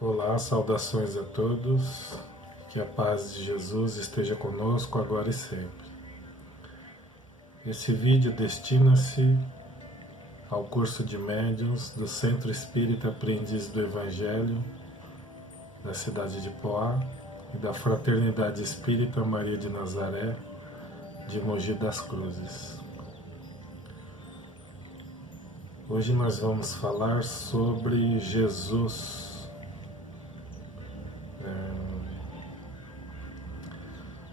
Olá, saudações a todos, que a paz de Jesus esteja conosco agora e sempre. Esse vídeo destina-se ao curso de médiuns do Centro Espírita Aprendiz do Evangelho da cidade de Poá e da Fraternidade Espírita Maria de Nazaré de Mogi das Cruzes. Hoje nós vamos falar sobre Jesus.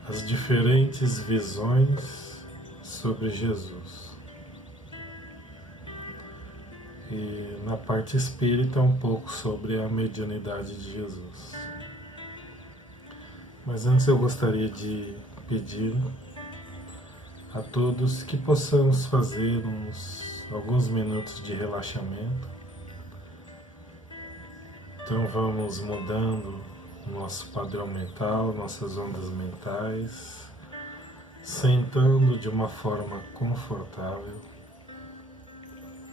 As diferentes visões sobre Jesus. E na parte espírita um pouco sobre a mediunidade de Jesus. Mas antes eu gostaria de pedir a todos que possamos fazer alguns minutos de relaxamento. Então vamos mudando nosso padrão mental, nossas ondas mentais, sentando de uma forma confortável,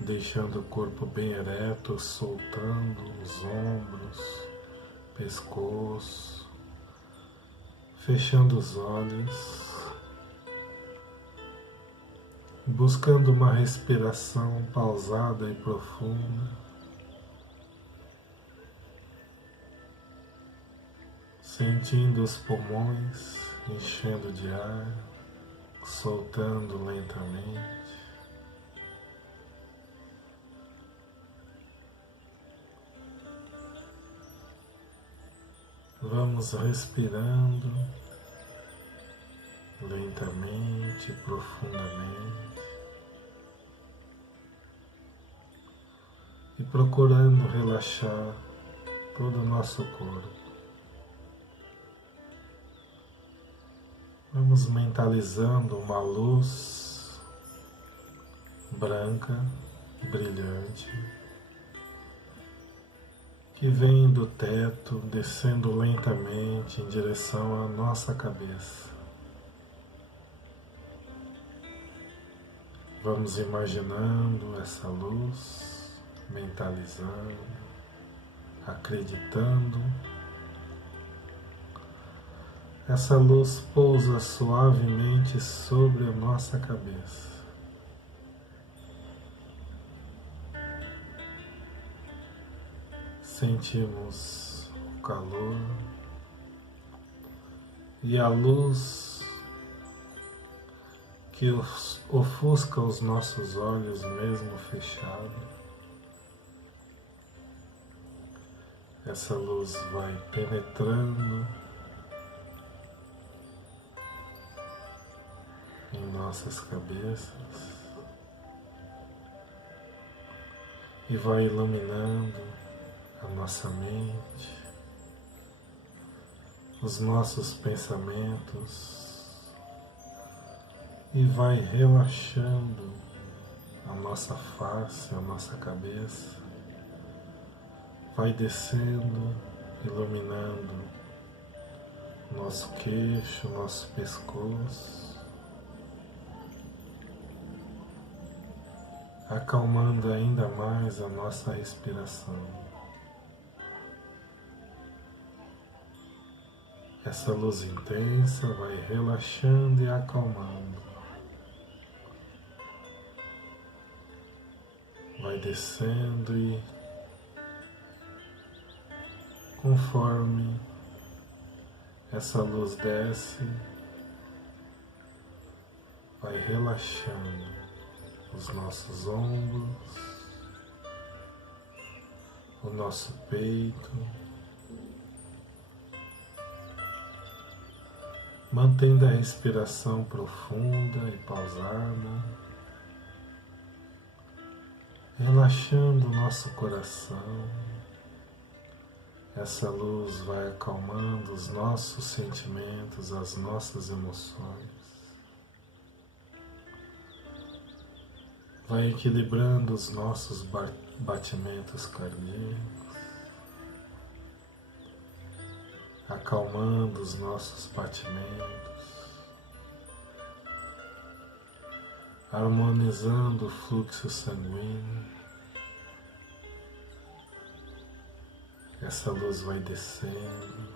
deixando o corpo bem ereto, soltando os ombros, pescoço, fechando os olhos, buscando uma respiração pausada e profunda, sentindo os pulmões enchendo de ar, soltando lentamente. Vamos respirando lentamente, profundamente e procurando relaxar todo o nosso corpo. Vamos mentalizando uma luz branca, brilhante, que vem do teto, descendo lentamente em direção à nossa cabeça. Vamos imaginando essa luz, mentalizando, acreditando. Essa luz pousa suavemente sobre a nossa cabeça. Sentimos o calor e a luz que ofusca os nossos olhos mesmo fechados. Essa luz vai penetrando em nossas cabeças e vai iluminando a nossa mente, os nossos pensamentos e vai relaxando a nossa face, a nossa cabeça, vai descendo, iluminando nosso queixo, nosso pescoço, acalmando ainda mais a nossa respiração. Essa luz intensa vai relaxando e acalmando. Vai descendo e, conforme essa luz desce, vai relaxando os nossos ombros, o nosso peito, mantendo a respiração profunda e pausada, relaxando o nosso coração. Essa luz vai acalmando os nossos sentimentos, as nossas emoções. Vai equilibrando os nossos batimentos cardíacos, acalmando os nossos batimentos, harmonizando o fluxo sanguíneo. essa luz vai descendo,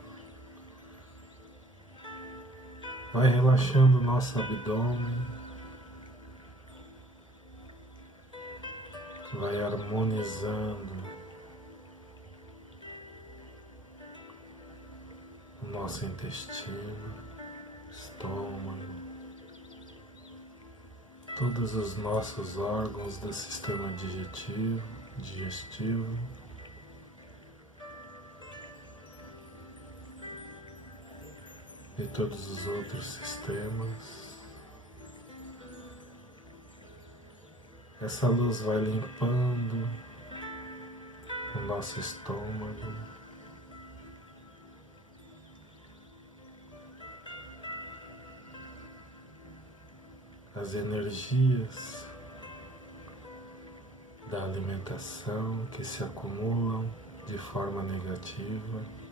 vai relaxando o nosso abdômen, vai harmonizando o nosso intestino, estômago, todos os nossos órgãos do sistema digestivo, e todos os outros sistemas. Essa luz vai limpando o nosso estômago, as energias da alimentação que se acumulam de forma negativa.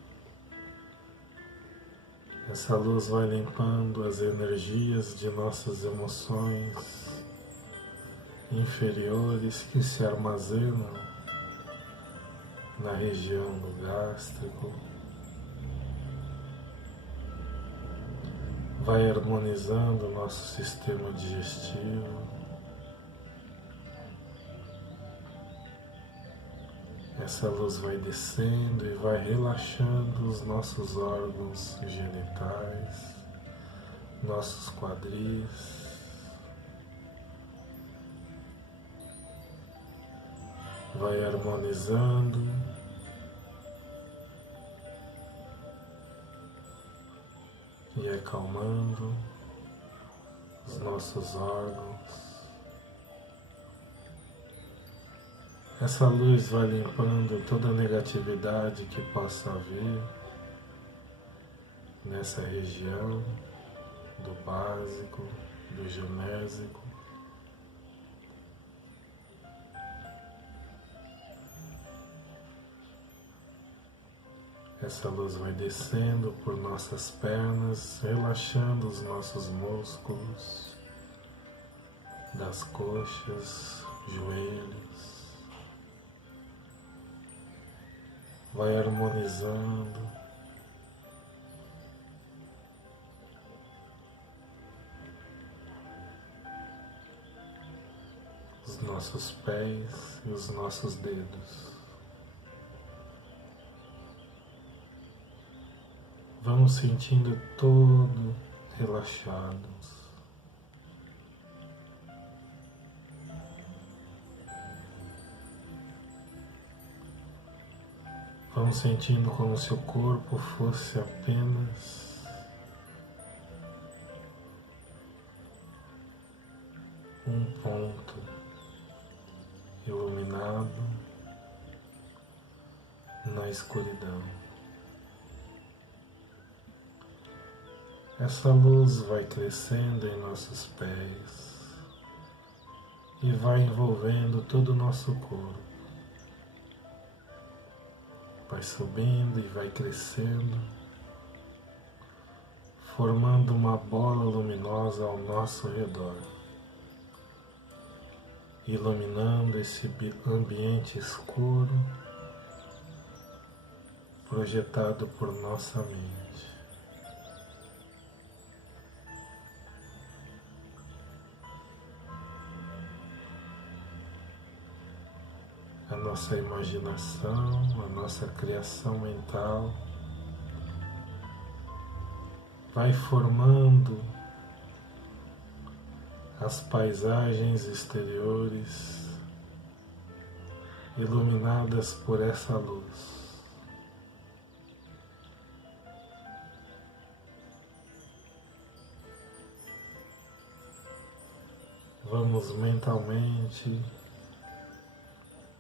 Essa luz vai limpando as energias de nossas emoções inferiores que se armazenam na região do gástrico. Vai harmonizando o nosso sistema digestivo. Essa luz vai descendo e vai relaxando os nossos órgãos genitais, nossos quadris, vai harmonizando e acalmando os nossos órgãos. Essa luz vai limpando toda a negatividade que possa haver nessa região do básico, do genésico. Essa luz vai descendo por nossas pernas, relaxando os nossos músculos das coxas, joelhos. Vai harmonizando os nossos pés e os nossos dedos. Vamos sentindo todo relaxados. Vamos sentindo como se o corpo fosse apenas um ponto iluminado na escuridão. Essa luz vai crescendo em nossos pés e vai envolvendo todo o nosso corpo. Vai subindo e vai crescendo, formando uma bola luminosa ao nosso redor, iluminando esse ambiente escuro projetado por nossa mente. A nossa imaginação, a nossa criação mental vai formando as paisagens exteriores iluminadas por essa luz. Vamos mentalmente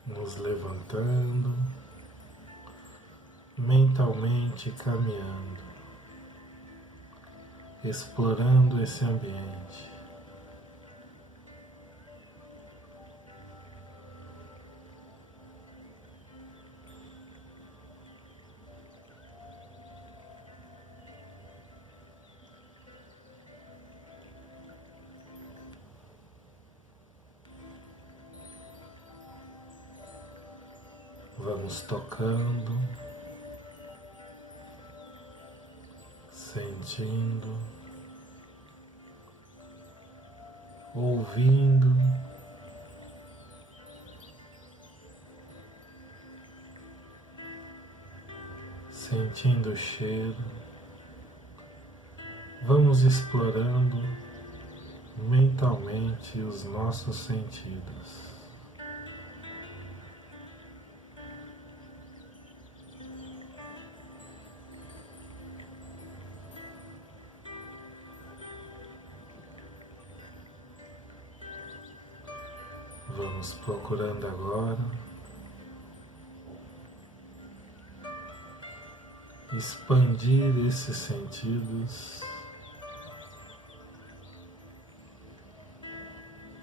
nos levantando, mentalmente caminhando, explorando esse ambiente. Vamos tocando sentindo, ouvindo, sentindo o cheiro. Vamos explorando mentalmente os nossos sentidos. Vamos procurando agora expandir esses sentidos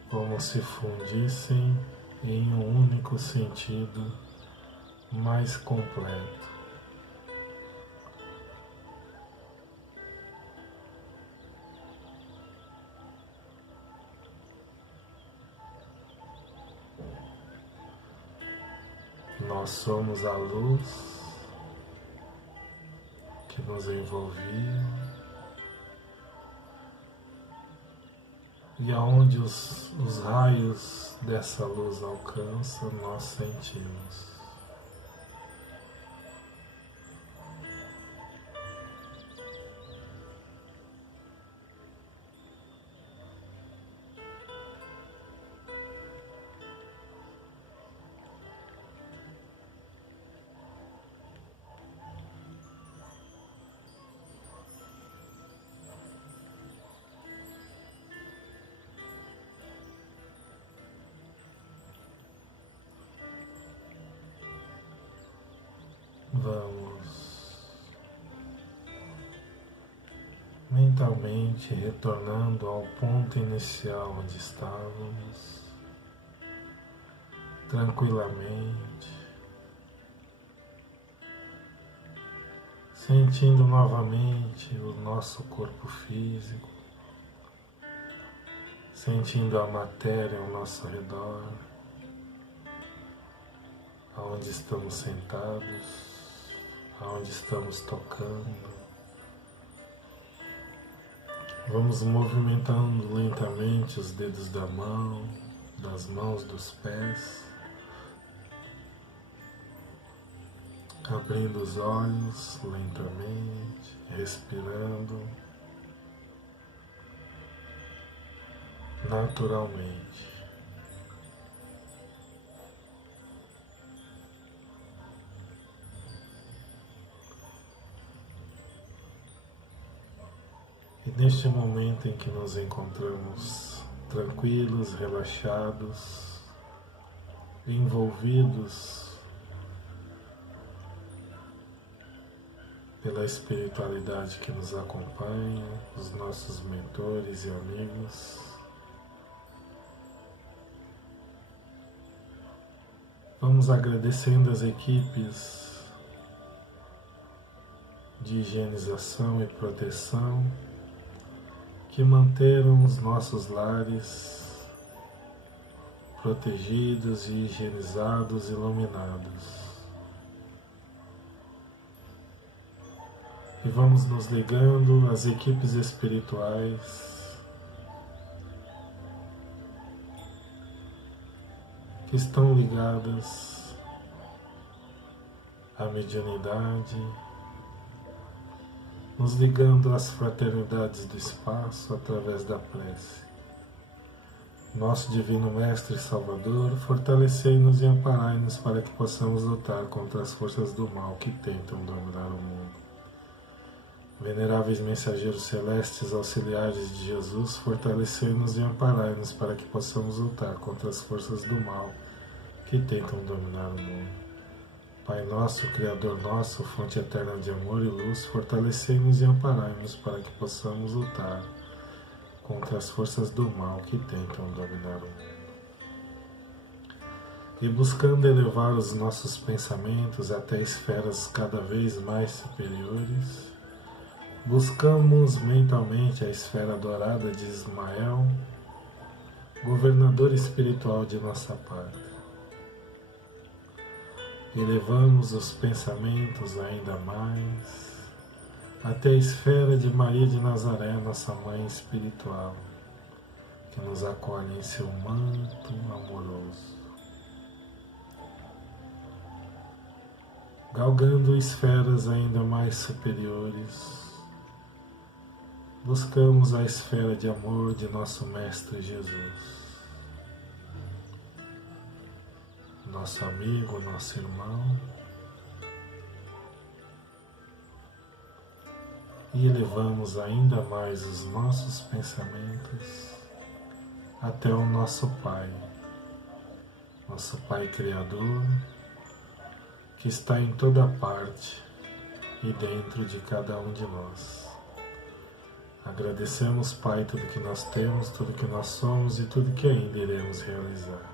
como se fundissem em um único sentido mais completo. Nós somos a luz que nos envolvia e aonde os raios dessa luz alcançam, nós sentimos. Vamos mentalmente retornando ao ponto inicial onde estávamos, tranquilamente, sentindo novamente o nosso corpo físico, sentindo a matéria ao nosso redor, aonde estamos sentados, aonde estamos tocando. Vamos movimentando lentamente os dedos da mão, das mãos, dos pés, abrindo os olhos lentamente, respirando naturalmente. E neste momento em que nos encontramos tranquilos, relaxados, envolvidos pela espiritualidade que nos acompanha, os nossos mentores e amigos, vamos agradecendo as equipes de higienização e proteção que manteram os nossos lares protegidos e higienizados, iluminados. E vamos nos ligando às equipes espirituais que estão ligadas à mediunidade, nos ligando às fraternidades do espaço através da prece. Nosso Divino Mestre e Salvador, fortalecei-nos e amparai-nos para que possamos lutar contra as forças do mal que tentam dominar o mundo. Veneráveis mensageiros celestes, auxiliares de Jesus, fortalecei-nos e amparai-nos para que possamos lutar contra as forças do mal que tentam dominar o mundo. Pai nosso, Criador nosso, fonte eterna de amor e luz, fortalecei-nos e amparai-nos para que possamos lutar contra as forças do mal que tentam dominar o mundo. E buscando elevar os nossos pensamentos até esferas cada vez mais superiores, buscamos mentalmente a esfera dourada de Ismael, governador espiritual de nossa pátria. Elevamos os pensamentos ainda mais até a esfera de Maria de Nazaré, nossa Mãe espiritual, que nos acolhe em seu manto amoroso. Galgando esferas ainda mais superiores, buscamos a esfera de amor de nosso Mestre Jesus, nosso amigo, nosso irmão, e elevamos ainda mais os nossos pensamentos até o nosso Pai Criador, que está em toda parte e dentro de cada um de nós. Agradecemos, Pai, tudo que nós temos, tudo que nós somos e tudo que ainda iremos realizar.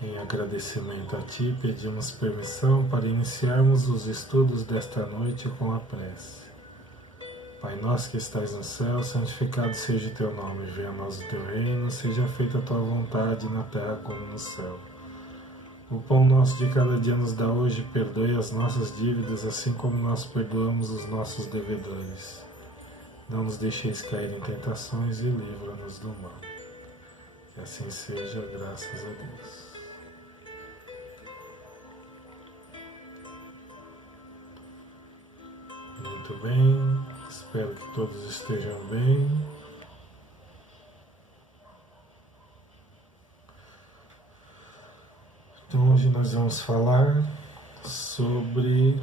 Em agradecimento a Ti, pedimos permissão para iniciarmos os estudos desta noite com a prece. Pai nosso que estais no céu, santificado seja o Teu nome, venha a nós o Teu reino, seja feita a Tua vontade na terra como no céu. O pão nosso de cada dia nos dá hoje, perdoe as nossas dívidas, assim como nós perdoamos os nossos devedores. Não nos deixeis cair em tentações e livra-nos do mal. Que assim seja, graças a Deus. Muito bem, espero que todos estejam bem. Então hoje nós vamos falar sobre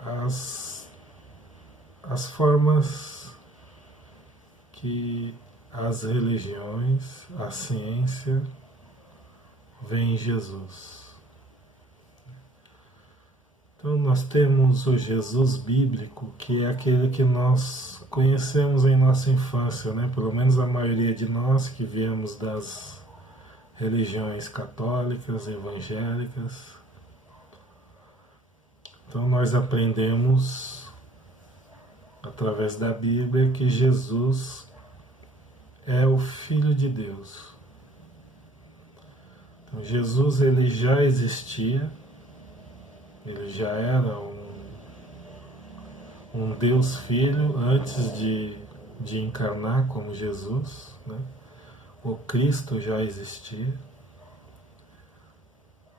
as formas que as religiões, a ciência, veem Jesus. Então nós temos o Jesus bíblico, que é aquele que nós conhecemos em nossa infância, né? Pelo menos a maioria de nós que viemos das religiões católicas, evangélicas. Então nós aprendemos através da Bíblia que Jesus é o Filho de Deus. Então Jesus, ele já existia. Ele já era um Deus Filho antes de encarnar como Jesus, né? O Cristo já existia.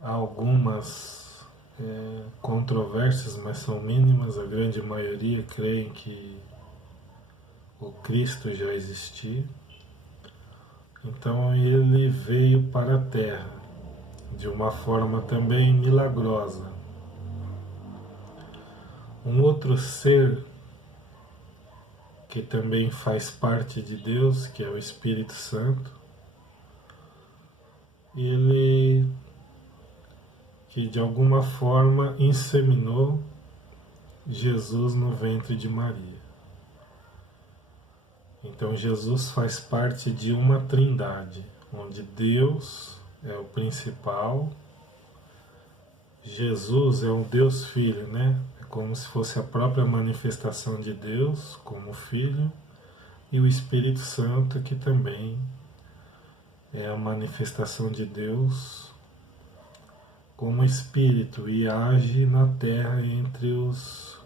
Há algumas controvérsias, mas são mínimas. A grande maioria creem que o Cristo já existia. Então ele veio para a Terra de uma forma também milagrosa. Um outro ser que também faz parte de Deus, que é o Espírito Santo, ele que de alguma forma inseminou Jesus no ventre de Maria. Então Jesus faz parte de uma trindade, onde Deus é o principal, Jesus é o Deus Filho, né? Como se fosse a própria manifestação de Deus como Filho, e o Espírito Santo, que também é a manifestação de Deus como Espírito e age na Terra entre os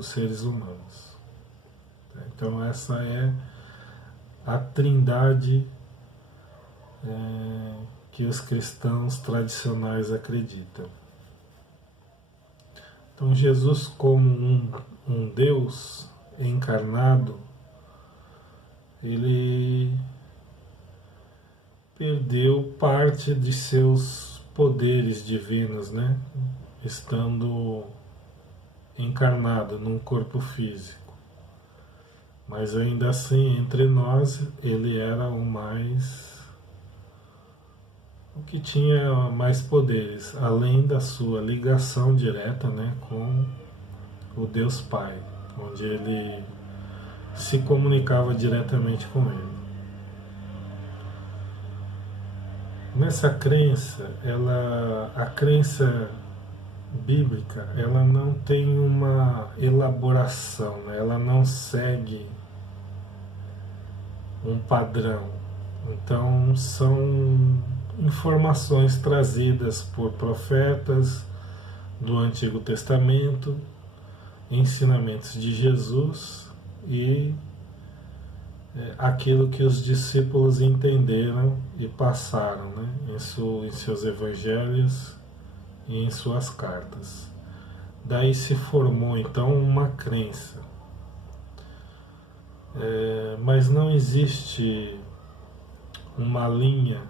seres humanos. Então essa é a trindade que os cristãos tradicionais acreditam. Então Jesus, como um Deus encarnado, ele perdeu parte de seus poderes divinos, né? Estando encarnado num corpo físico. Mas ainda assim, entre nós, ele era o que tinha mais poderes, além da sua ligação direta, né, com o Deus Pai, onde ele se comunicava diretamente com ele. Nessa crença, a crença bíblica, ela não tem uma elaboração, né? Ela não segue um padrão. Então são informações trazidas por profetas do Antigo Testamento, ensinamentos de Jesus e aquilo que os discípulos entenderam e passaram, né, em seus evangelhos e em suas cartas. Daí se formou então uma crença. Mas não existe uma linha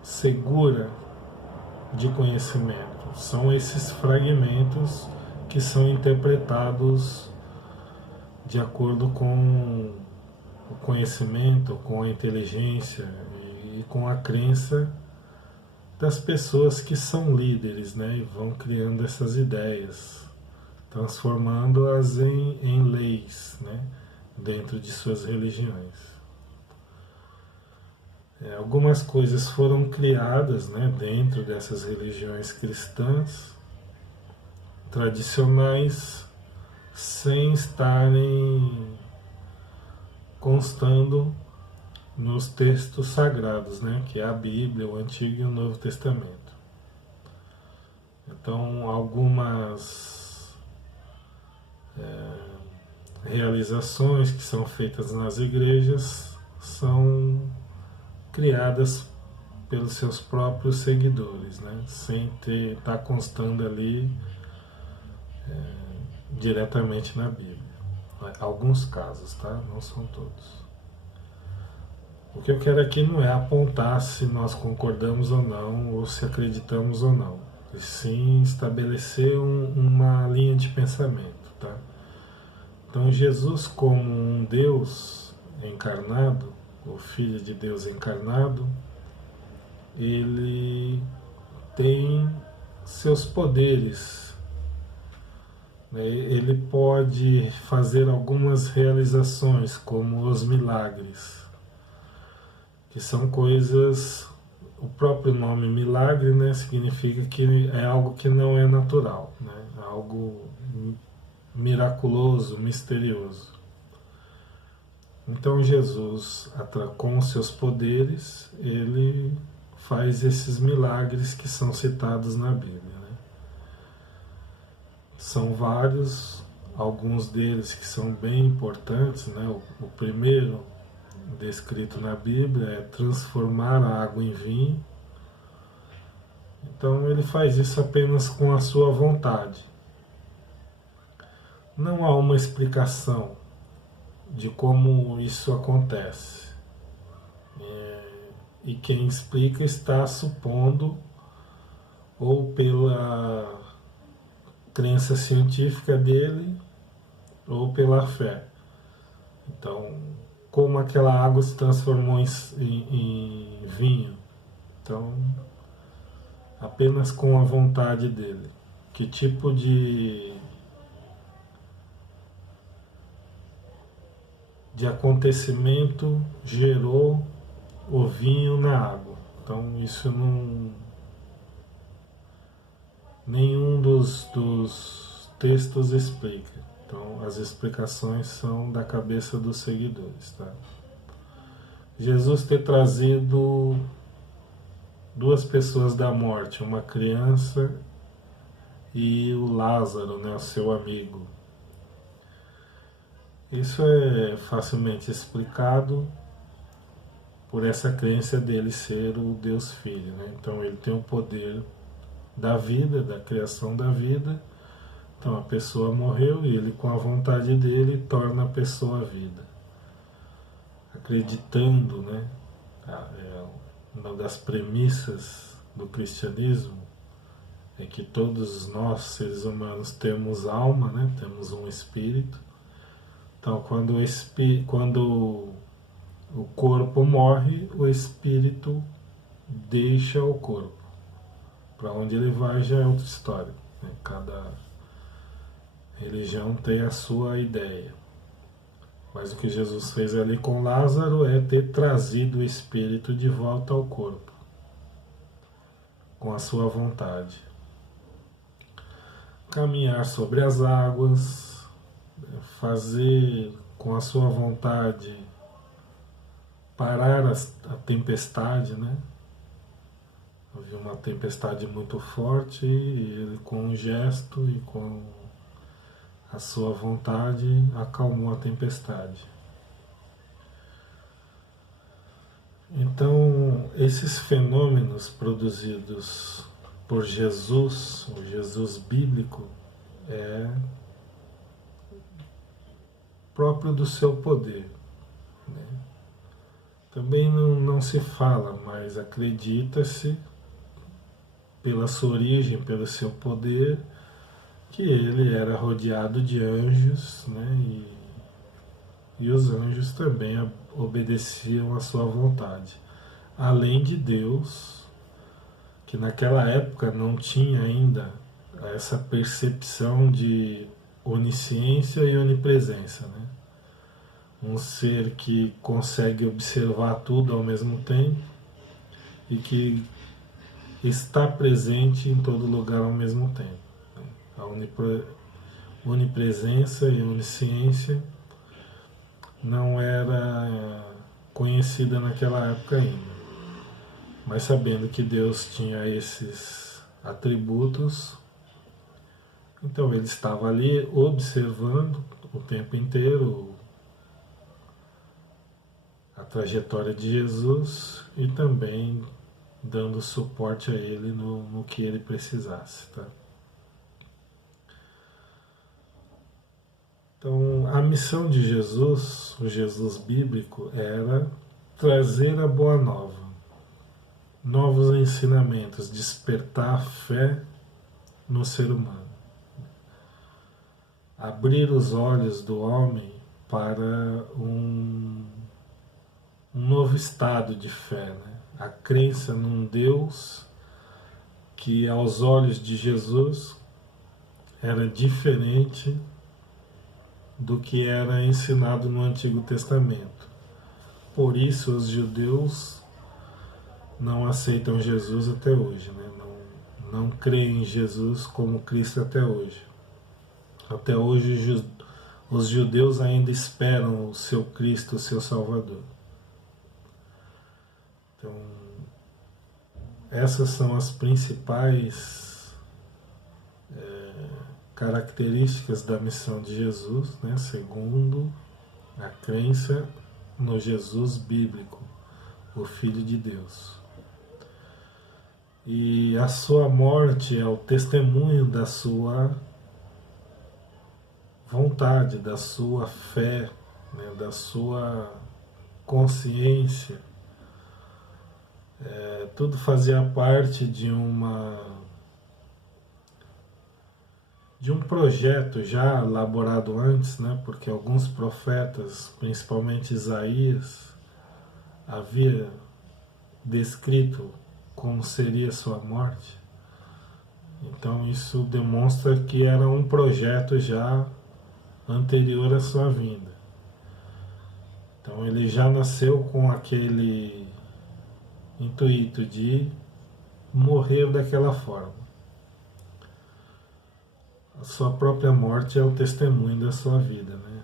segura de conhecimento. São esses fragmentos que são interpretados de acordo com o conhecimento, com a inteligência e com a crença das pessoas que são líderes, né, e vão criando essas ideias, transformando-as em leis, né, dentro de suas religiões. Algumas coisas foram criadas, né, dentro dessas religiões cristãs tradicionais sem estarem constando nos textos sagrados, né, que é a Bíblia, o Antigo e o Novo Testamento. Então, algumas realizações que são feitas nas igrejas são criadas pelos seus próprios seguidores, né, sem estar constando ali diretamente na Bíblia. Alguns casos, tá? Não são todos. O que eu quero aqui não é apontar se nós concordamos ou não, ou se acreditamos ou não, e sim estabelecer uma linha de pensamento, tá? Então Jesus, como um Deus encarnado, o Filho de Deus encarnado, ele tem seus poderes. Ele pode fazer algumas realizações, como os milagres, que são coisas, o próprio nome milagre, né, significa que é algo que não é natural, né, algo miraculoso, misterioso. Então Jesus, com os seus poderes, ele faz esses milagres que são citados na Bíblia. São vários, alguns deles que são bem importantes, né? O primeiro descrito na Bíblia é transformar a água em vinho. Então ele faz isso apenas com a sua vontade. Não há uma explicação de como isso acontece. E quem explica está supondo, ou pela crença científica dele, ou pela fé. Então, como aquela água se transformou em vinho? Então, apenas com a vontade dele. Que tipo de acontecimento gerou o vinho na água? Então, isso não... nenhum dos textos explica. Então, as explicações são da cabeça dos seguidores, tá? Jesus ter trazido duas pessoas da morte, uma criança e o Lázaro, né, o seu amigo. Isso é facilmente explicado por essa crença dele ser o Deus Filho, né? Então ele tem o poder da vida, da criação da vida. Então a pessoa morreu e ele, com a vontade dele, torna a pessoa vida. Acreditando, né? Uma das premissas do cristianismo é que todos nós, seres humanos, temos alma, né? Temos um espírito. Então quando o corpo morre, o espírito deixa o corpo. Para onde ele vai já é outra história, né? Cada religião tem a sua ideia. Mas o que Jesus fez ali com Lázaro é ter trazido o espírito de volta ao corpo, com a sua vontade. Caminhar sobre as águas, fazer com a sua vontade parar a tempestade, né? Havia uma tempestade muito forte e ele, com um gesto e com a sua vontade, acalmou a tempestade. Então, esses fenômenos produzidos por Jesus, o Jesus bíblico, é próprio do seu poder, né? Também não se fala, mas acredita-se, pela sua origem, pelo seu poder, que ele era rodeado de anjos, né? E os anjos também obedeciam à sua vontade. Além de Deus, que naquela época não tinha ainda essa percepção de onisciência e onipresença, né? Um ser que consegue observar tudo ao mesmo tempo e que está presente em todo lugar ao mesmo tempo. A onipresença e onisciência não era conhecida naquela época ainda. Mas sabendo que Deus tinha esses atributos, então ele estava ali observando o tempo inteiro a trajetória de Jesus e também dando suporte a ele no que ele precisasse, tá? Então, a missão de Jesus, o Jesus bíblico, era trazer a boa nova, novos ensinamentos, despertar a fé no ser humano, abrir os olhos do homem para um novo estado de fé, né? A crença num Deus que aos olhos de Jesus era diferente do que era ensinado no Antigo Testamento. Por isso os judeus não aceitam Jesus até hoje, né? Não creem em Jesus como Cristo até hoje. Até hoje os judeus ainda esperam o seu Cristo, o seu Salvador. Então, essas são as principais características da missão de Jesus, né, segundo a crença no Jesus bíblico, o Filho de Deus. E a sua morte é o testemunho da sua vontade, da sua fé, né, da sua consciência. Tudo fazia parte de um projeto já elaborado antes, né? Porque alguns profetas, principalmente Isaías, havia descrito como seria sua morte. Então isso demonstra que era um projeto já anterior à sua vinda. Então ele já nasceu com aquele intuito de morrer daquela forma. A sua própria morte é o testemunho da sua vida, né?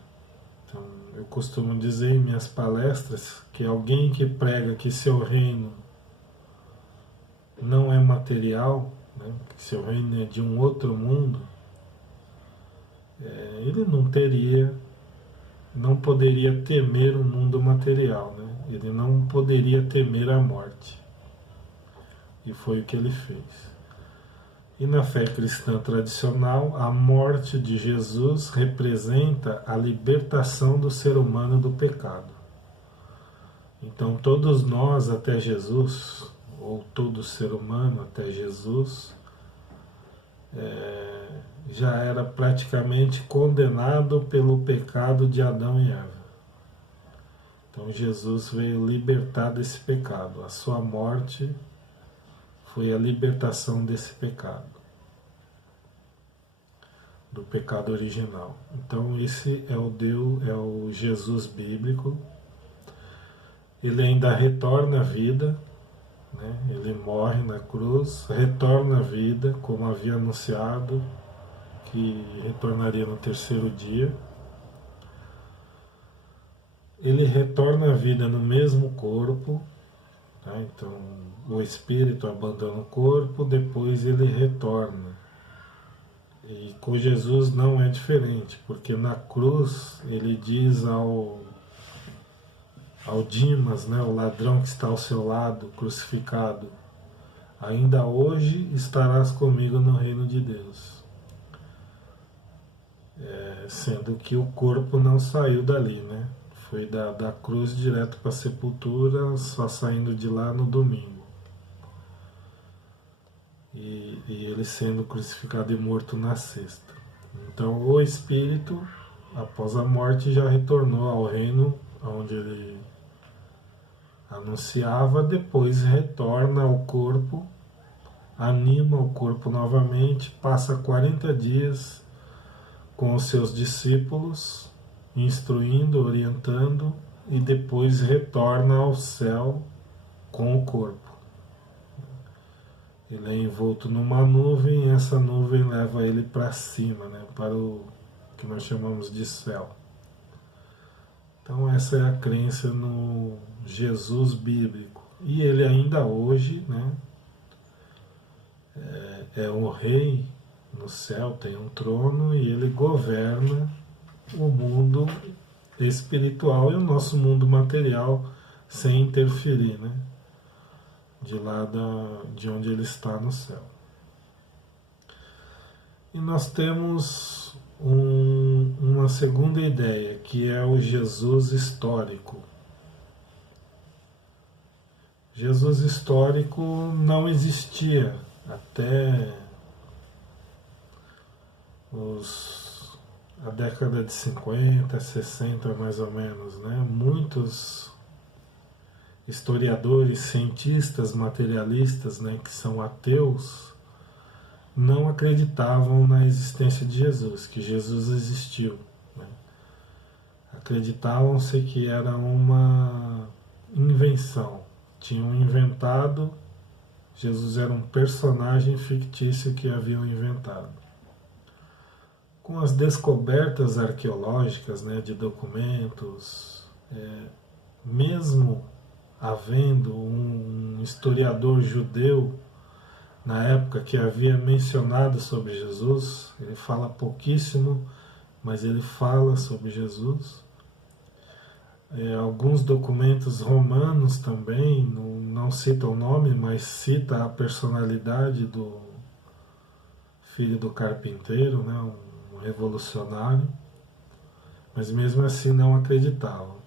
Então, eu costumo dizer em minhas palestras que alguém que prega que seu reino não é material, né, que seu reino é de um outro mundo, ele não poderia temer o mundo material, né? Ele não poderia temer a morte. E foi o que ele fez. E na fé cristã tradicional, a morte de Jesus representa a libertação do ser humano do pecado. Então todos nós até Jesus, ou todo ser humano até Jesus, já era praticamente condenado pelo pecado de Adão e Eva. Então Jesus veio libertar desse pecado. A sua morte foi a libertação desse pecado, do pecado original. Então esse é o Jesus bíblico. Ele ainda retorna à vida, né? Ele morre na cruz, retorna à vida, como havia anunciado que retornaria no terceiro dia. ele retorna à vida no mesmo corpo, tá? Então o espírito abandona o corpo, depois ele retorna. E com Jesus não é diferente, porque na cruz ele diz ao Dimas, né, o ladrão que está ao seu lado, crucificado: ainda hoje estarás comigo no reino de Deus. Sendo que o corpo não saiu dali, né? Foi da cruz direto para a sepultura, só saindo de lá no domingo. E ele sendo crucificado e morto na sexta. Então o espírito, após a morte, já retornou ao reino onde ele anunciava, depois retorna ao corpo, anima o corpo novamente, passa 40 dias com os seus discípulos, instruindo, orientando, e depois retorna ao céu com o corpo. Ele é envolto numa nuvem, e essa nuvem leva ele para cima, né, para o que nós chamamos de céu. Então essa é a crença no Jesus bíblico. E ele ainda hoje, né, é um rei no céu, tem um trono, e ele governa o mundo espiritual e o nosso mundo material sem interferir, né, de onde ele está no céu. E nós temos uma segunda ideia, que é o Jesus histórico. Jesus histórico não existia até a década de 50, 60 mais ou menos, né? Muitos historiadores, cientistas, materialistas, né, que são ateus, não acreditavam na existência de Jesus, que Jesus existiu, né? Acreditavam-se que era uma invenção. Tinham inventado, Jesus era um personagem fictício que haviam inventado. Com as descobertas arqueológicas, né, de documentos, mesmo havendo um historiador judeu na época que havia mencionado sobre Jesus, ele fala pouquíssimo, mas ele fala sobre Jesus. Alguns documentos romanos também, não cita o nome, mas cita a personalidade do filho do carpinteiro, né, um revolucionário, mas mesmo assim não acreditavam.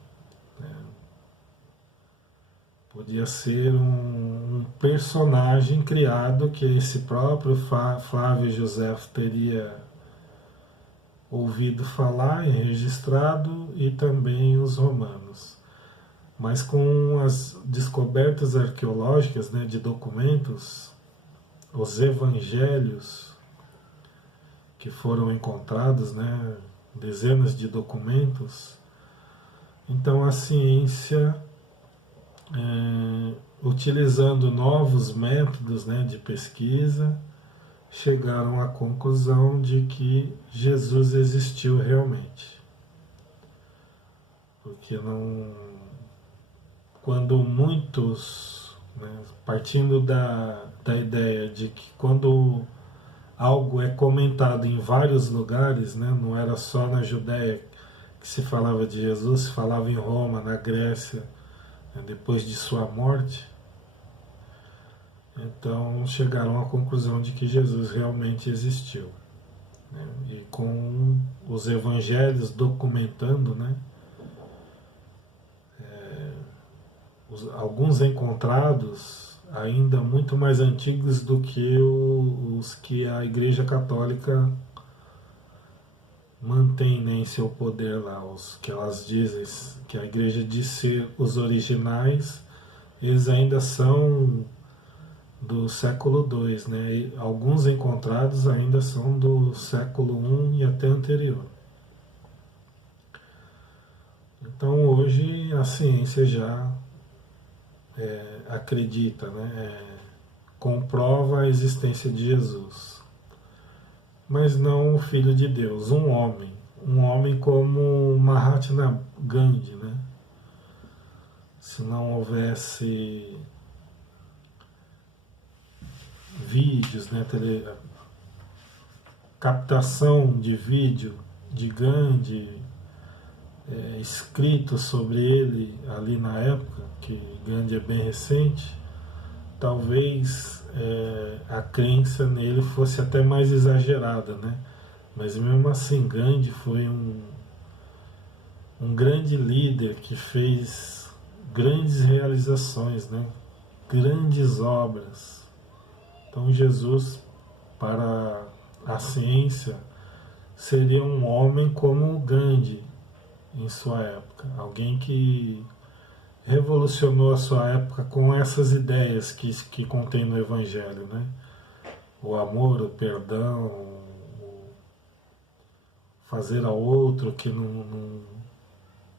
Podia ser um personagem criado que esse próprio Flávio José teria ouvido falar e registrado, e também os romanos. Mas com as descobertas arqueológicas, né, de documentos, os evangelhos que foram encontrados, né, dezenas de documentos, então a ciência, utilizando novos métodos, né, de pesquisa, chegaram à conclusão de que Jesus existiu realmente. Porque quando muitos, né, partindo da ideia de que quando algo é comentado em vários lugares, né, não era só na Judéia que se falava de Jesus, se falava em Roma, na Grécia, né, depois de sua morte. Então chegaram à conclusão de que Jesus realmente existiu, né? E com os evangelhos documentando, né, alguns encontrados ainda muito mais antigos do que os que a Igreja Católica mantém, né, em seu poder lá, os que elas dizem que a Igreja diz ser os originais, eles ainda são do século II, né? E alguns encontrados ainda são do século I e até anterior. Então hoje a ciência já acredita, né? Comprova a existência de Jesus, mas não o Filho de Deus, um homem como Mahatma Gandhi, né? se não houvesse vídeos, né, captação de vídeo de Gandhi, escrito sobre ele ali na época, que Gandhi é bem recente, talvez a crença nele fosse até mais exagerada, né? Mas mesmo assim, Gandhi foi um grande líder que fez grandes realizações, né? Grandes obras. Então Jesus, para a ciência, seria um homem como Gandhi em sua época, alguém que revolucionou a sua época com essas ideias que contém no Evangelho, né? O amor, o perdão, o fazer ao outro que não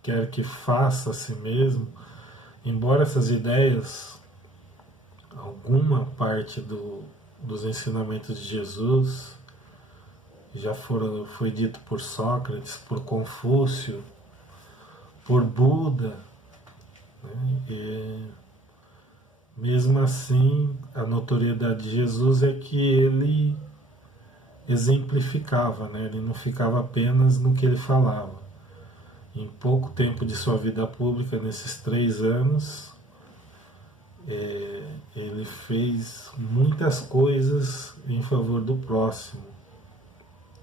quer que faça a si mesmo. Embora essas ideias, alguma parte dos ensinamentos de Jesus já foi dito por Sócrates, por Confúcio, por Buda, né? E mesmo assim, a notoriedade de Jesus é que ele exemplificava, né? Ele não ficava apenas no que ele falava. Em pouco tempo de sua vida pública, nesses 3 anos, ele fez muitas coisas em favor do próximo,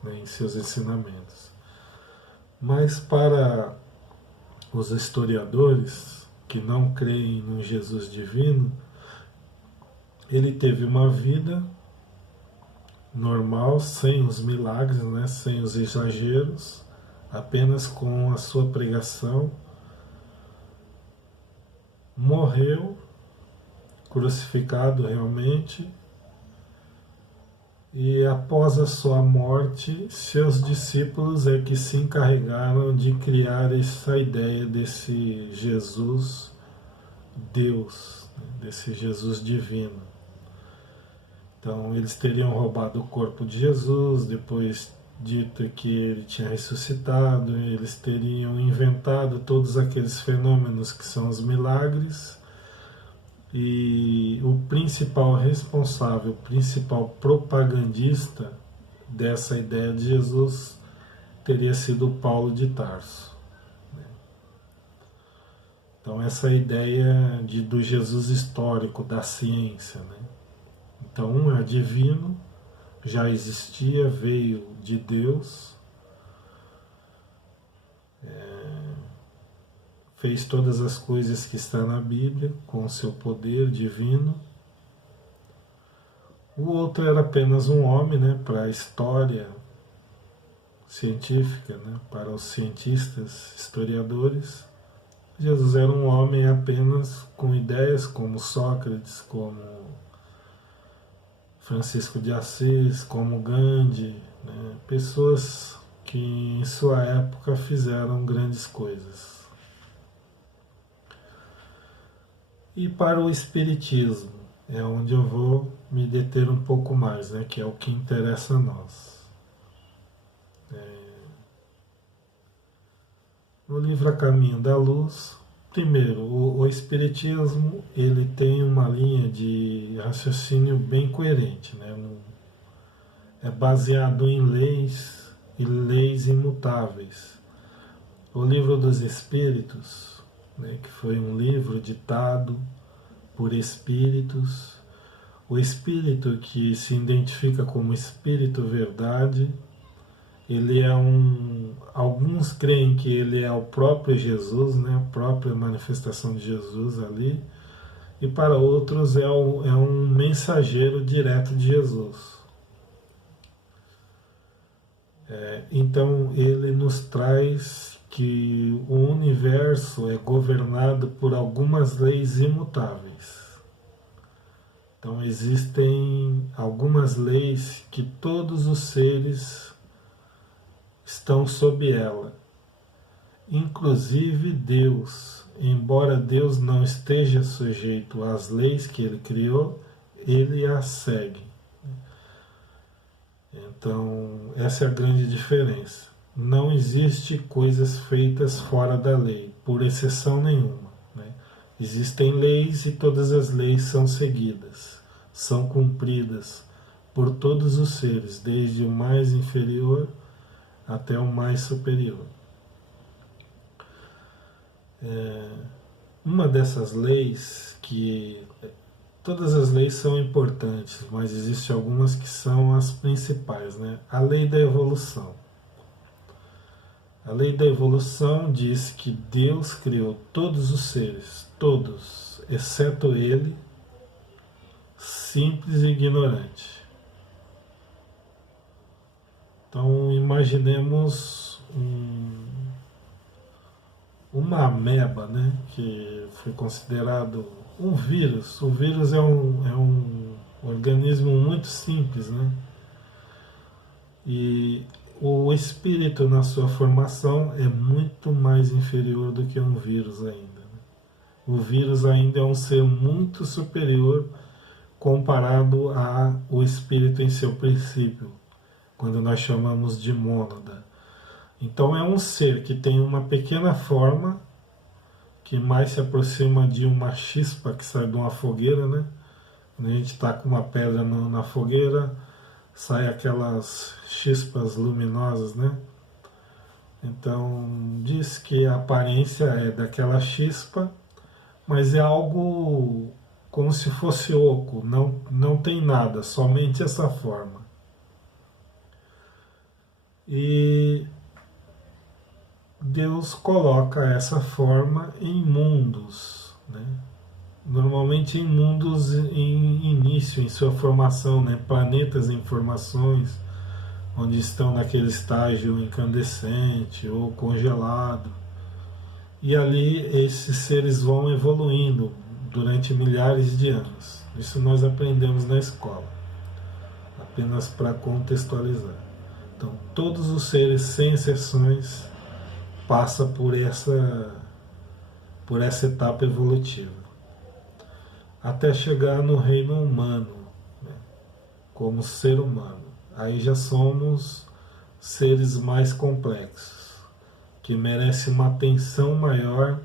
né, em seus ensinamentos. Mas para os historiadores que não creem num Jesus divino, ele teve uma vida normal, sem os milagres, né, sem os exageros, apenas com a sua pregação. Morreu, crucificado realmente, e após a sua morte, seus discípulos é que se encarregaram de criar essa ideia desse Jesus Deus, desse Jesus divino. Então eles teriam roubado o corpo de Jesus, depois dito que ele tinha ressuscitado, eles teriam inventado todos aqueles fenômenos que são os milagres, e o principal responsável, o principal propagandista dessa ideia de Jesus teria sido Paulo de Tarso. Então essa ideia do Jesus histórico, da ciência, né? Então um é divino, já existia, veio de Deus, fez todas as coisas que está na Bíblia com o seu poder divino. O outro era apenas um homem, né, para a história científica, né, para os cientistas, historiadores. Jesus era um homem apenas com ideias como Sócrates, como Francisco de Assis, como Gandhi, né, pessoas que em sua época fizeram grandes coisas. E para o Espiritismo, é onde eu vou me deter um pouco mais, né, que é o que interessa a nós. No livro A Caminho da Luz, primeiro, o Espiritismo ele tem uma linha de raciocínio bem coerente, né? É baseado em leis e leis imutáveis. O Livro dos Espíritos, né, que foi um livro ditado por espíritos, o espírito que se identifica como espírito verdade, ele é alguns creem que ele é o próprio Jesus, né, a própria manifestação de Jesus ali, e para outros é um mensageiro direto de Jesus. Então ele nos traz que o universo é governado por algumas leis imutáveis. Então existem algumas leis que todos os seres estão sob ela, inclusive Deus. Embora Deus não esteja sujeito às leis que ele criou, ele as segue. Então essa é a grande diferença. Não existe coisas feitas fora da lei, por exceção nenhuma, né? Existem leis e todas as leis são seguidas, são cumpridas por todos os seres, desde o mais inferior até o mais superior. Uma dessas leis, que todas as leis são importantes, mas existem algumas que são as principais, né? A lei da evolução. A lei da evolução diz que Deus criou todos os seres, todos, exceto ele, simples e ignorante. Então imaginemos uma ameba, né, que foi considerado um vírus. O vírus é um organismo muito simples, né? E o espírito na sua formação é muito mais inferior do que um vírus ainda, né? O vírus ainda é um ser muito superior comparado ao espírito em seu princípio, quando nós chamamos de mônada. Então é um ser que tem uma pequena forma, que mais se aproxima de uma chispa que sai de uma fogueira, né? Quando a gente está com uma pedra na fogueira, sai aquelas chispas luminosas, né? Então diz que a aparência é daquela chispa, mas é algo como se fosse oco, não tem nada, somente essa forma. E Deus coloca essa forma em mundos, né? Normalmente em mundos em início, em sua formação, né? Planetas em formações, onde estão naquele estágio incandescente ou congelado. E ali esses seres vão evoluindo durante milhares de anos. Isso nós aprendemos na escola, apenas para contextualizar. Então, todos os seres, sem exceções, passam por essa etapa evolutiva, até chegar no reino humano, né, como ser humano. Aí já somos seres mais complexos, que merecem uma atenção maior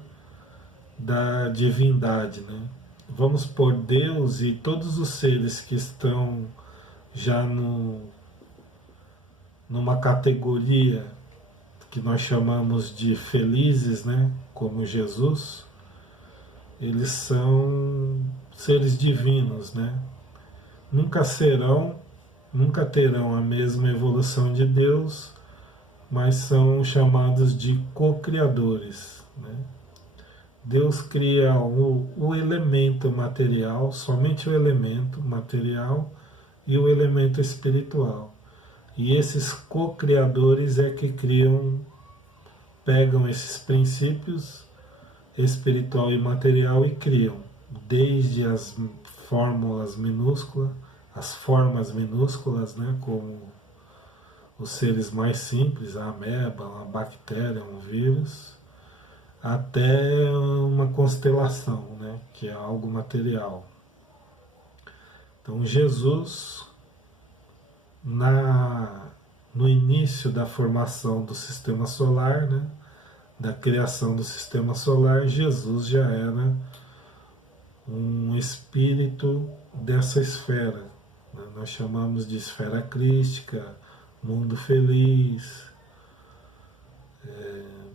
da divindade, né? Vamos por Deus e todos os seres que estão já numa categoria que nós chamamos de felizes, né? Como Jesus, eles são seres divinos, né? Nunca terão a mesma evolução de Deus, mas são chamados de co-criadores, né? Deus cria o elemento material, somente o elemento material e o elemento espiritual. E esses co-criadores é que pegam esses princípios espiritual e material e criam, desde as formas minúsculas, né, como os seres mais simples, a ameba, uma bactéria, um vírus, até uma constelação, né, que é algo material. Então Jesus, no início da formação do sistema solar, né, da criação do sistema solar, Jesus já era um espírito dessa esfera, né? Nós chamamos de esfera crística, mundo feliz,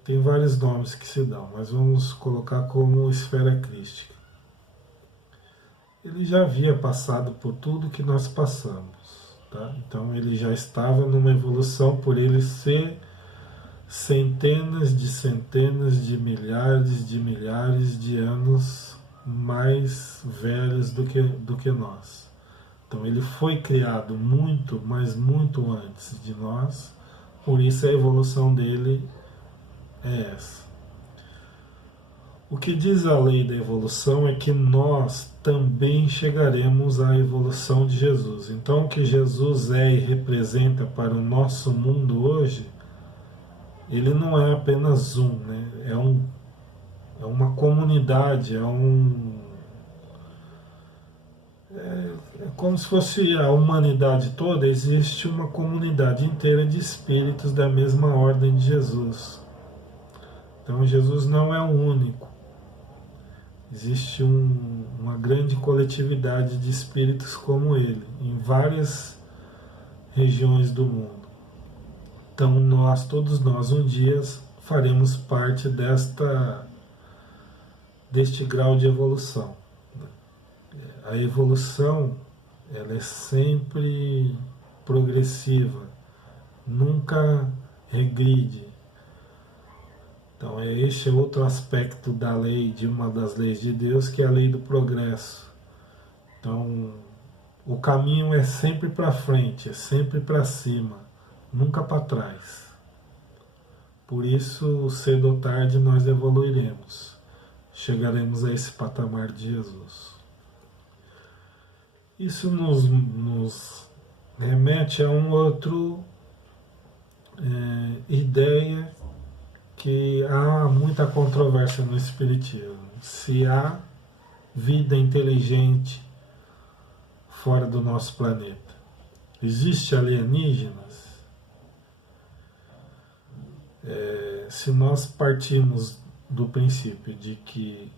tem vários nomes que se dão, mas vamos colocar como esfera crística. Ele já havia passado por tudo que nós passamos, tá? Então ele já estava numa evolução, por ele ser centenas de milhares de anos mais velhos do que nós. Então ele foi criado muito, mas muito antes de nós, por isso a evolução dele é essa. O que diz a lei da evolução é que nós também chegaremos à evolução de Jesus. Então o que Jesus é e representa para o nosso mundo hoje, ele não é apenas né? É uma comunidade, é como se fosse a humanidade toda, existe uma comunidade inteira de espíritos da mesma ordem de Jesus. Então Jesus não é o único. existe uma grande coletividade de espíritos como ele, em várias regiões do mundo. Então todos nós, um dia faremos parte deste grau de evolução. A evolução, ela é sempre progressiva, nunca regride. Então este é outro aspecto da lei, de uma das leis de Deus, que é a lei do progresso. Então o caminho é sempre para frente, é sempre para cima, nunca para trás. Por isso, cedo ou tarde, nós evoluiremos, chegaremos a esse patamar de Jesus. Isso nos remete a um outro ideia que há muita controvérsia no Espiritismo. Se há vida inteligente fora do nosso planeta. Existe alienígenas? Se nós partimos do princípio de que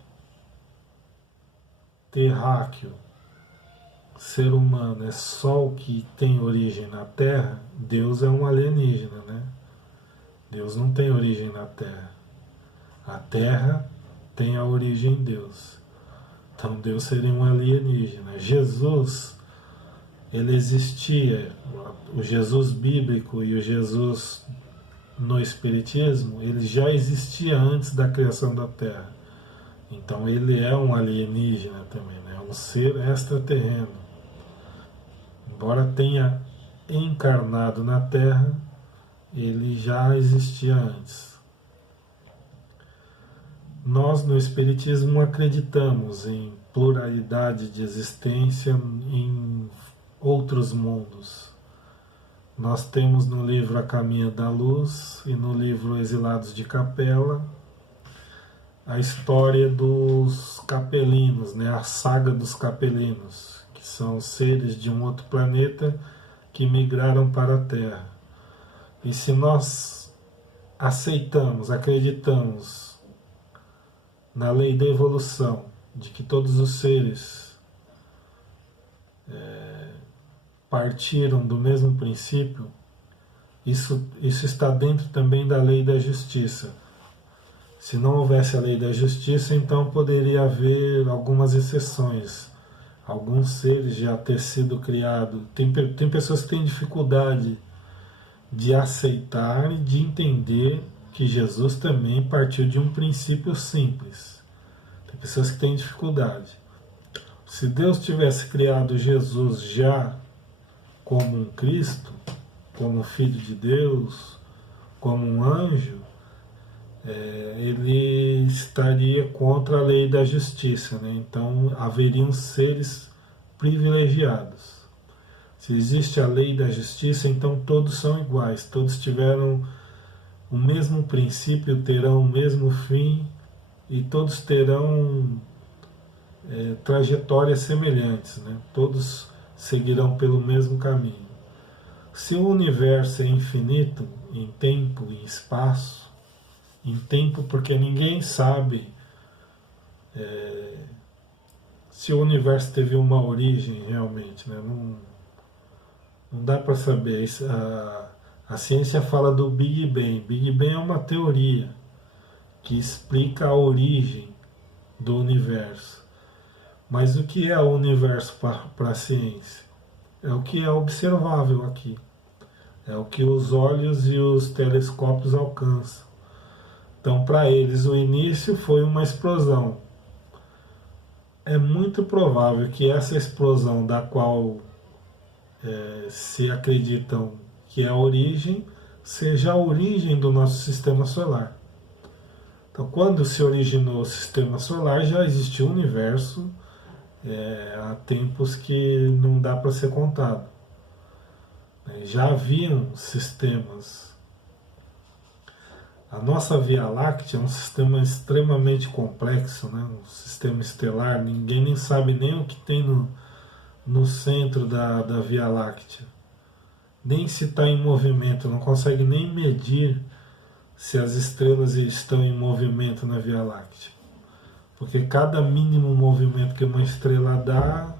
terráqueo, ser humano, é só o que tem origem na Terra, Deus é um alienígena, né? Deus não tem origem na Terra. A Terra tem a origem em Deus. Então Deus seria um alienígena. Jesus, ele existia, o Jesus bíblico e o Jesus no Espiritismo, ele já existia antes da criação da Terra. Então ele é um alienígena também, né? Um ser extraterreno. Embora tenha encarnado na Terra, ele já existia antes. Nós no Espiritismo acreditamos em pluralidade de existência em outros mundos. Nós temos no livro A Caminho da Luz e no livro Exilados de Capela a história dos capelinos, né? A saga dos capelinos, que são seres de um outro planeta que migraram para a Terra. E se nós aceitamos, acreditamos na lei da evolução, de que todos os seres partiram do mesmo princípio, isso está dentro também da lei da justiça. Se não houvesse a lei da justiça, então poderia haver algumas exceções. Alguns seres já ter sido criados. Tem pessoas que têm dificuldade de aceitar e de entender que Jesus também partiu de um princípio simples. Tem pessoas que têm dificuldade. Se Deus tivesse criado Jesus já como um Cristo, como Filho de Deus, como um anjo, ele estaria contra a lei da justiça, né? Então haveriam seres privilegiados. Se existe a lei da justiça, então todos são iguais, todos tiveram o mesmo princípio, terão o mesmo fim e todos terão trajetórias semelhantes, né? Todos seguirão pelo mesmo caminho. Se o universo é infinito em tempo e espaço, em tempo porque ninguém sabe se o universo teve uma origem realmente, né? Não dá para saber. A ciência fala do Big Bang. Big Bang é uma teoria que explica a origem do universo. Mas o que é o universo para a ciência? É o que é observável aqui. É o que os olhos e os telescópios alcançam. Então, para eles, o início foi uma explosão. É muito provável que essa explosão, da qual se acreditam que é a origem, seja a origem do nosso sistema solar. Então, quando se originou o sistema solar, já existia um universo há tempos que não dá para ser contado. Já haviam sistemas. A nossa Via Láctea é um sistema extremamente complexo, né? Um sistema estelar. Ninguém nem sabe nem o que tem no centro da Via Láctea. Nem se está em movimento, não consegue nem medir se as estrelas estão em movimento na Via Láctea. porque cada mínimo movimento que uma estrela dá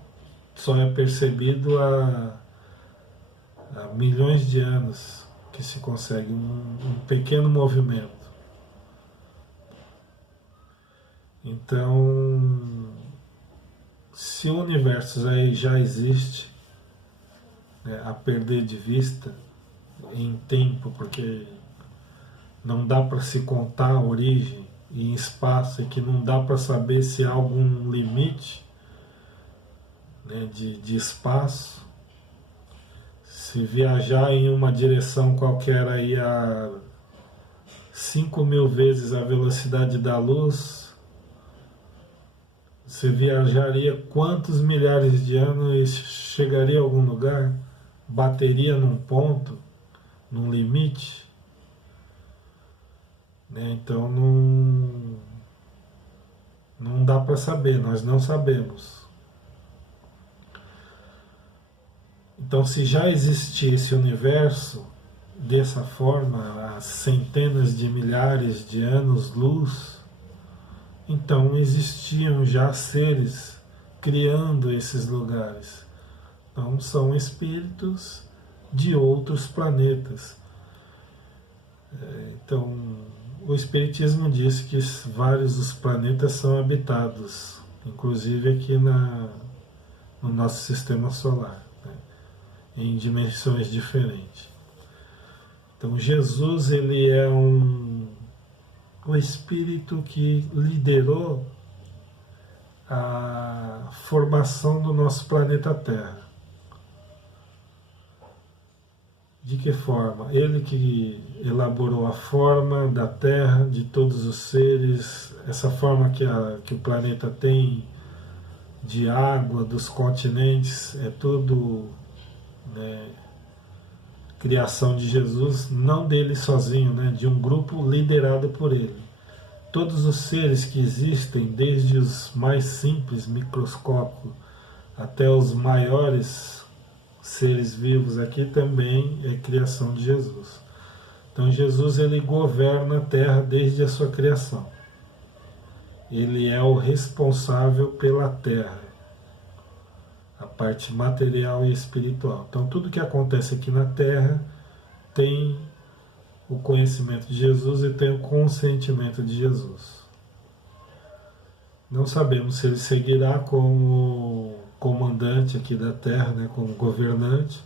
só é percebido há milhões de anos que se consegue um pequeno movimento. Então, se o universo aí já existe, né, a perder de vista em tempo, porque não dá para se contar a origem, e em espaço, e que não dá para saber se há algum limite, né, de espaço. Se viajar em uma direção qualquer aí a 5.000 vezes a velocidade da luz, você viajaria quantos milhares de anos e chegaria a algum lugar? Bateria num ponto, num limite? Né? Então não dá para saber, nós não sabemos. Então, se já existia esse universo dessa forma, há centenas de milhares de anos-luz, então existiam já seres criando esses lugares. Então, são espíritos de outros planetas. Então, o Espiritismo diz que vários dos planetas são habitados, inclusive aqui no nosso sistema solar, né, em dimensões diferentes. Então, Jesus, ele é o espírito que liderou a formação do nosso planeta Terra. De que forma? Ele que elaborou a forma da Terra, de todos os seres, essa forma que o planeta tem, de água, dos continentes, é tudo, né, criação de Jesus, não dele sozinho, né, de um grupo liderado por ele. Todos os seres que existem, desde os mais simples, microscópicos, até os maiores seres vivos aqui, também é criação de Jesus. Então Jesus, ele governa a Terra desde a sua criação. Ele é o responsável pela Terra, a parte material e espiritual. Então tudo que acontece aqui na Terra tem o conhecimento de Jesus e tem o consentimento de Jesus. Não sabemos se ele seguirá como comandante aqui da Terra, né, como governante,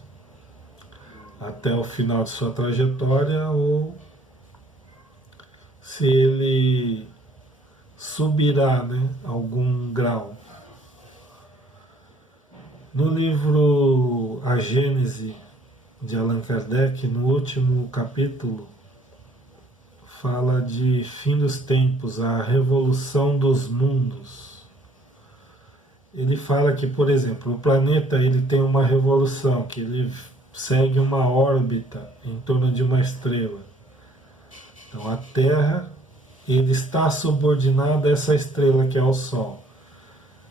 até o final de sua trajetória, ou se ele subirá, né, algum grau. No livro A Gênese, de Allan Kardec, no último capítulo, fala de fim dos tempos, a revolução dos mundos. Ele fala que, por exemplo, o planeta, ele tem uma revolução, que ele segue uma órbita em torno de uma estrela. Então a Terra, ele está subordinado a essa estrela que é o Sol.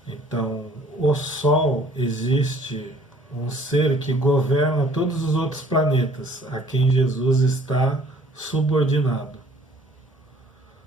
Então o Sol, existe um ser que governa todos os outros planetas, a quem Jesus está subordinado.